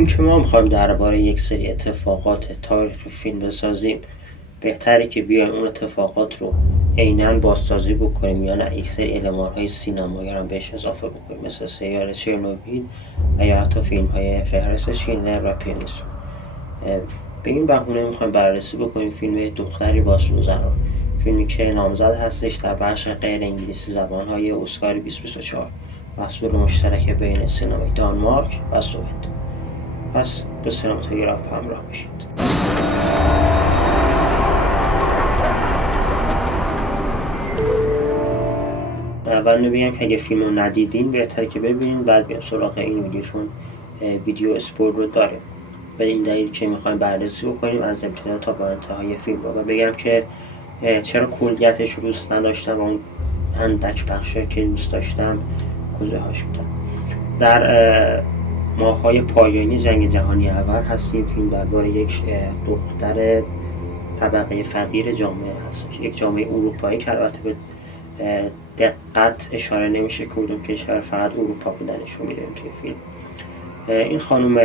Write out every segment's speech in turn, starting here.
این که ما میخوایم درباره یک سری اتفاقات تاریخ فیلم بسازیم، بهتره که بیایم اون اتفاقات رو عیناً بازسازی بکنیم یا نه یک سری المان‌های سینمایی رو بهش اضافه بکنیم، مثل سریال چرنوبیل و یا حتی فیلم‌های فهرست شیندلر و پیانیست. به این بهونه میخوایم بررسی بکنیم فیلم دختری با سوزن، فیلمی که نامزد هستش در بخش غیر انگلیسی زبان‌های اسکار 2024، محصول مشترک بین سینمای دانمارک و سوئد. پس به سینماتوگراف همراه باشید. اول بگم که اگه فیلم رو ندیدین بهتره که ببینین، بعد بیام سراغ این ویدیو، چون ویدیو اسپویل رو داره. به این دلیل که میخوایم بررسی بکنیم از ابتدا تا به انتهای فیلم رو، و بگم که چرا کلیتش رو دوست نداشتم و اون اندک بخشی که دوست داشتم کجاهاش بودم. در ماه‌های پایانی جنگ جهانی اول هستیم. فیلم درباره یک دختر طبقه فقیر جامعه هستش، یک جامعه اروپایی که البته به دقت اشاره نمیشه کدوم کشور، فقط اروپا بودنش رو می‌بینیم توی فیلم. این خانم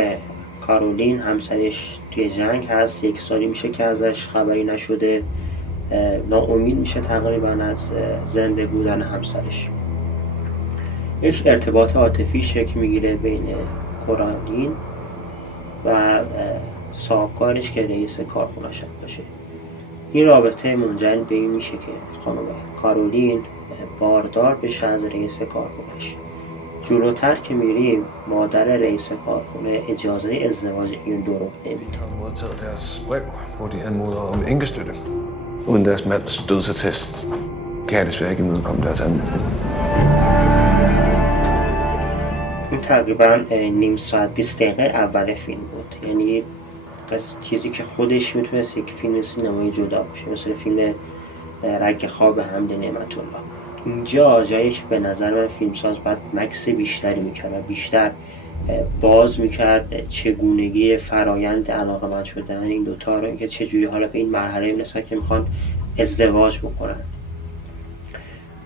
کارولین همسرش توی جنگ هست، 1 سالی میشه که ازش خبری نشده، ناامید میشه تقریبا از زنده بودن همسرش. یک ارتباط عاطفی شکل میگیره بین کارولین و صاحبکارش که رئیس کارخونه‌ش باشه. این رابطه منجر به این میشه که خانم کارولین باردار بشه از رئیس کارخونه‌ش. جلوتر که میریم مادر رئیس کارخونه اجازه ازدواج این دو رو نمیده. har modtaget deres brev, hvor de anmoder om enkestøtte. Uden deres mands dødsattest kan jeg desværre ikke imødekomme deres anmodning. این تقریبا نیم ساعت 20 دقیقه اول فیلم بود، یعنی چیزی که خودش میتونست یک فیلم سینمایی جدا باشه، مثل فیلم رگ خواب حمد نعمت الله. اینجا جایی که به نظر من فیلمساز باید مکس بیشتری میکرد و بیشتر باز میکرد چگونگی فرایند علاقه‌مند شدن این دوتا رو، که چجوری حالا به این مرحله میرسن که میخوان ازدواج بکنن.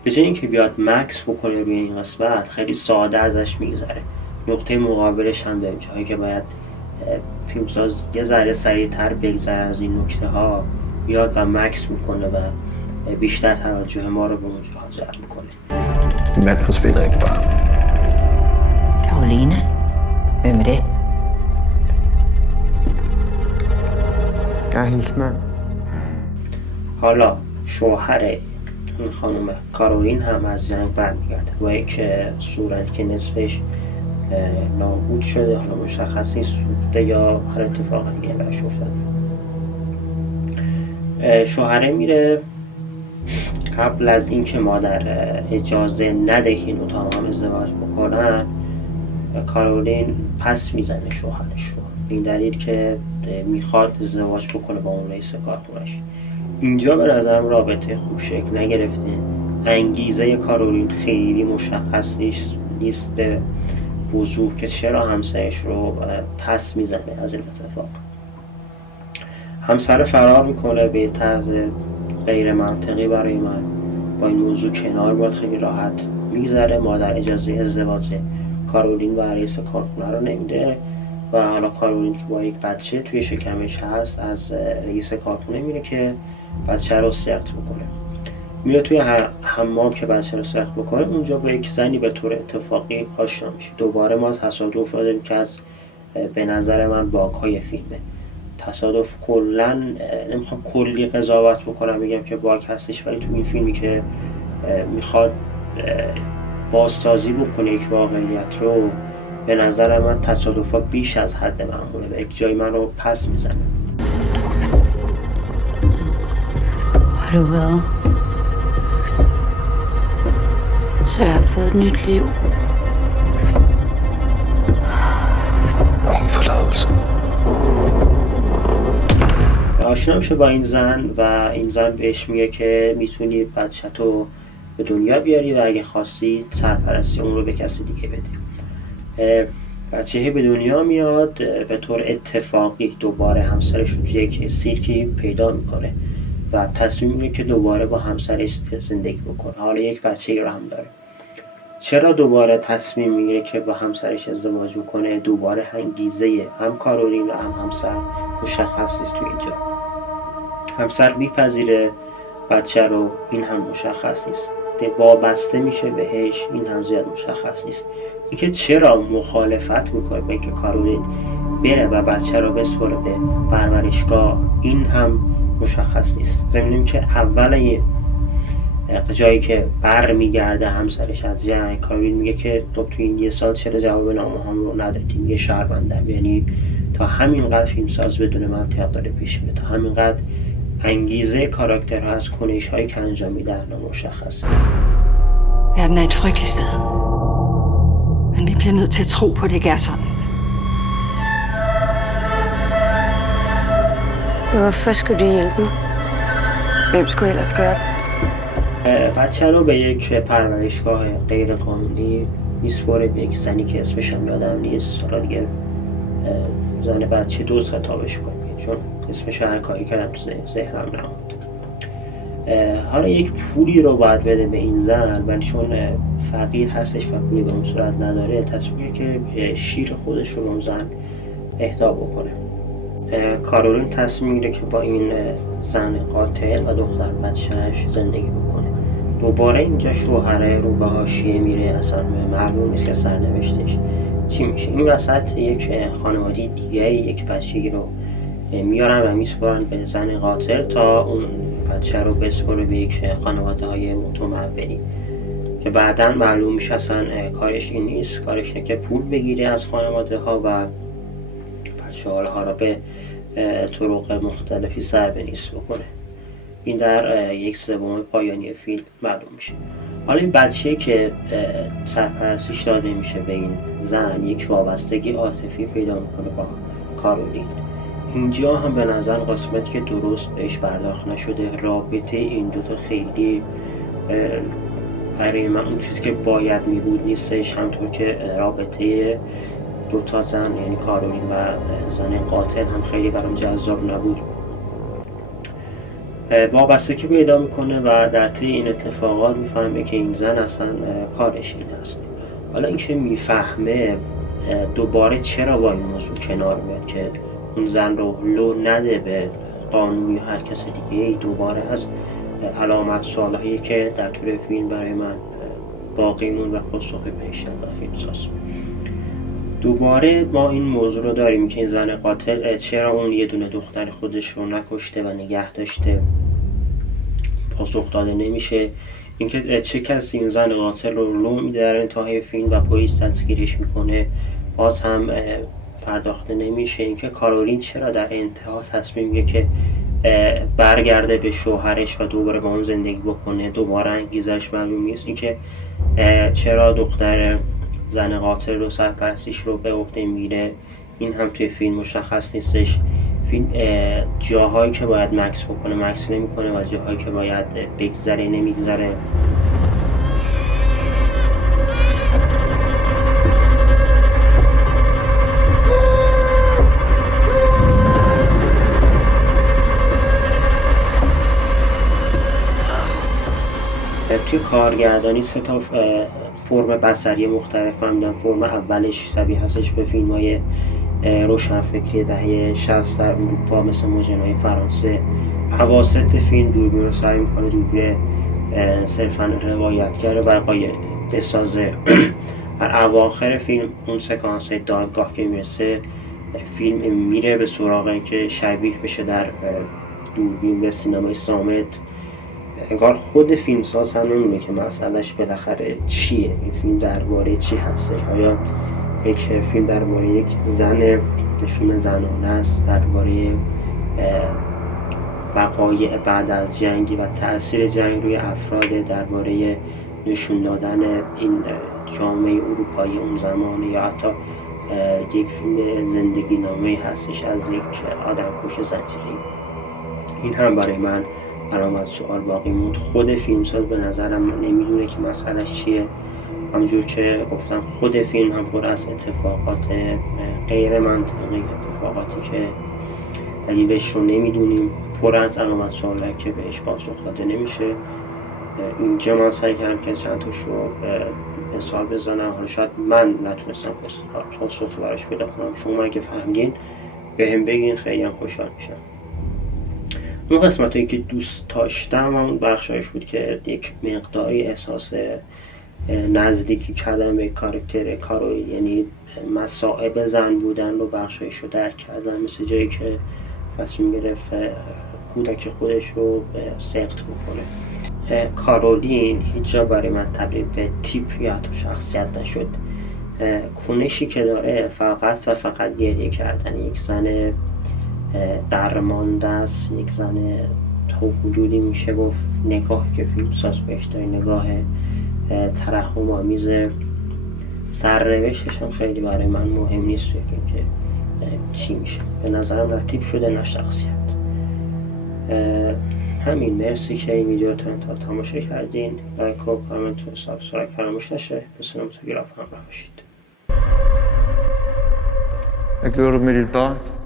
به جای اینکه بیاد مکس بکنه روی این قسمت، خیلی ساده ازش میگذره. نقطه مقابلش هم داریم، جایی که باید فیلمساز یه ذره سریعتر بگذره از این نکته ها، بیاد و مکس میکنه و بیشتر توجه ما رو به اونجا جلب میکنه. Min mand forsvinder ikke bare. Karoline? Hvem er det? Jeg er hendes mand. حالا شوهر این خانم کارولین هم از جنگ برمیگرده با یک صورت که نصفش نابود شده، حالا مشخص نیست سوخته یا هر اتفاق دیگه براش افتاده. شوهره میره، قبل از اینکه مادر اجازه نده اینو تا هم ازدواج بکنن، کارولین پس میزنه شوهرش رو، به این دلیل که میخواد ازدواج بکنه با اون رئیس کارخونه‌اش. اینجا به نظرم رابطه خوب شکل نگرفته. انگیزه کارولین خیلی مشخص نیست به وضوح که چرا همسرش رو پس میزنه از این اتفاق. همسر فرار میکنه به طرز غیر منطقی برای من، با این موضوع کنار میاد، خیلی راحت میگذره. مادر اجازه ازدواج کارولین و رئیس کارخونه رو نمیده و حالا کارولین که با یک بچه توی شکمش هست از رئیس کارخونه میره که بچه رو سخت بکنه. میره توی حمام که بچه رو سخت بکنه، اونجا با یک زنی به طور اتفاقی آشنا میشه. دوباره ما تصادف داریم که از به نظر من باگ‌های فیلمه. تصادف کلا نمیخوام کلی قضاوت بکنم بگم که باگ هستش، ولی تو این فیلمی که میخواد بازسازی بکنه یک واقعیت رو، به نظر من تصادفا بیش از حد معموله و یک جای من رو پس میزنه. Har du været? Så jeg har fået et nyt liv. Om forladelse. آشنا میشه با این زن و این زن بهش میگه که میتونی بچه‌تو به دنیا بیاری و اگه خواستی سرپرستی اون رو به کسی دیگه بدی. بچه به دنیا میاد، به طور اتفاقی دوباره همسرش رو یک سیرکی پیدا میکنه و تصمیم میگیره که دوباره با همسرش زندگی بکنه. حالا یک بچه رو هم داره. چرا دوباره تصمیم میگیره که با همسرش ازدواج کنه؟ دوباره انگیزه هم کارولین و هم همسر مشخص نیست تو اینجا. همسر میپذیره بچه رو، این هم مشخص نیست. وابسته میشه بهش، این هم زیاد مشخص نیست. اینکه چرا مخالفت میکنه به اینکه کارولین بره و بچه رو بسپره به پرورشگاه، این هم مشخص نیست. زمینیم که اول جایی که بر میگرده همسرش از جنگ، کارولین میگه که تو این 1 سال چرا جواب نامه هم رو ندادی؟ میگه شهروندم. یعنی تا همینقدر فیلمساز بدون منطق داره پیش میره، تا همینقدر انگیزه کاراکترها از کنش هایی که انجام میدن نامشخصه. Verden er et frygteligt sted. Men vi bliver nødt til at tro på, det ikke er sådan. Hvorfor skulle de hjælpe? Hvem skulle ellers gøre det? بچه رو به یک پرورشگاه غیر قانونی میسپره، به یک زنی که اسمش هم یادم نیست. حالا دیگه زن بچه 2 خطابش کنیم چون اسمش هر کاری کردم تو ذهنم نموند. حالا یک پولی رو باید بده به این زن، ولی چون فقیر هستش و پولی به اون صورت نداره، تصمیم که شیر خودش رو به اون زن اهدا بکنه. کارولین تصمیم میگیره که با این زن قاتل و دختر بچه‌اش زندگی بکنه. دوباره اینجا شوهره رو به حاشیه میره، اصلا معلوم نیست که سرنوشتش چی میشه. این وسط یک خانواده دیگه یک بچه‌ای رو میارن و میسپارن به زن قاتل تا اون بچه رو بسپاره به یک خانواده های متمولی که بعداً معلوم میشه اصلا کارش این نیست. کارش اینه که پول بگیره از خانواده ها و بچه ها رو به طرق مختلفی سر به نیست بکنه. این در 1/3 پایانی فیلم معلوم میشه. حالا این بچه‌ای که سرپرستیش داده میشه به این زن یک وابستگی عاطفی پیدا میکنه با کارولین. اینجا هم به نظر قسمتی که درست بهش پرداخت نشده، رابطه این دوتا خیلی برای من اون چیزی که باید میبود نیستش. همطور که رابطه دوتا زن یعنی کارولین و زن قاتل هم خیلی برام جذاب نبود. وابستگی پیدا میکنه و در طی این اتفاقات میفهمه که این زن اصلا کارش این هست. حالا اینکه میفهمه دوباره چرا با این موضوع کنار میاد که اون زن رو لو نده به قانون یا هر کس دیگه ای، دوباره از علامت سوالهایی که در طول فیلم برای من باقی مون و پاسخی بهش نداد فیلمساز. دوباره ما این موضوع رو داریم که این زن قاتل چرا اون یه دونه دختر خودش رو نکشته و نگه داشته، پاسخ داده نمیشه. اینکه چه کسی این زن قاتل رو لو میده در انتهای فیلم و پلیس دستگیرش میکنه باز هم پرداخته نمیشه. اینکه کارولین چرا در انتها تصمیم میگیره که برگرده به شوهرش و دوباره با اون زندگی بکنه، دوباره انگیزش معلوم نیست. اینکه چرا دختر زن قاتل رو سرپرستیش رو به عهده میگیره، این هم توی فیلم مشخص نیستش. فیلم جاهایی که باید مکس بکنه مکس نمیکنه و جاهایی که باید بگذره نمیگذره. توی کارگردانی 3 تا فرم بصری مختلف هم. فرم اولش شبیه هستش به فیلم های روشنفکری دهه 60 در اروپا مثل موژنای فرانسه. اواسط فیلم دوربین رو سعی میکنه دوربین صرفا روایتگر وقایع بسازه. در اواخر فیلم اون سکانس دادگاه که میرسه، فیلم میره به سراغ اینکه شبیه بشه در دوربین به سینمای صامت. انگار خود فیلمساز هم نمیدونه که مسئلهش بالاخره چیه، این فیلم درباره چی هستش. آیا یک فیلم درباره یک زن، فیلم زنانه است، درباره وقایع بعد از جنگی و تأثیر جنگ روی افراد، درباره نشون دادن این جامعه اروپایی اون زمانه، یا حتی یک فیلم زندگی نامه هستش از یک آدمکش زنجیره‌ای. این هم برای من علامت سوال باقی موند. خود فیلمساز به نظرم نمیدونه که مسئلهش چیه. همونجور که گفتم خود فیلم هم پر از اتفاقات غیر منطقی، اتفاقاتی که دلیلش رو نمیدونیم، پر از علامت سوالی که بهش پاسخ داده نمیشه. اینجا من سعی کردم که چند تاش رو مثال بزنم. حالا شاید من نتونستم پاسخ براش پیدا کنم، شما اگه فهمیدین به هم بگین، خیلی هم خوشحال میشم. اون قسمتایی که دوست داشتم اون بخشایش بود که یک مقداری احساس نزدیکی کردن به کاراکتر کارو، یعنی مصائب زن بودن رو بخشایش رو درک کردن، مثل جایی که تصمیم گرفت کودک خودش رو سقط بکنه. کارولین هیچ جا برای من تبدیل به تیپ یا حتی شخصیت نشد. کنشی که داره فقط و فقط گریه کردن. یک زن درمانده است، یک زن تا حدودی میشه گفت نگاهی که فیلمساز بهش داره، نگاه ترحم آمیز. سرنوشتش هم خیلی برای من مهم نیست توی فیلم که چی میشه. به نظرم نه تیپ شده نه شخصیت. همین. مرسی که این ویدیو تا تماشا کردین. لایک و کامنت و سابسکرایب فراموش نشه. به سینماتوگراف همراه باشید. Hvad gjorde du med dit barn?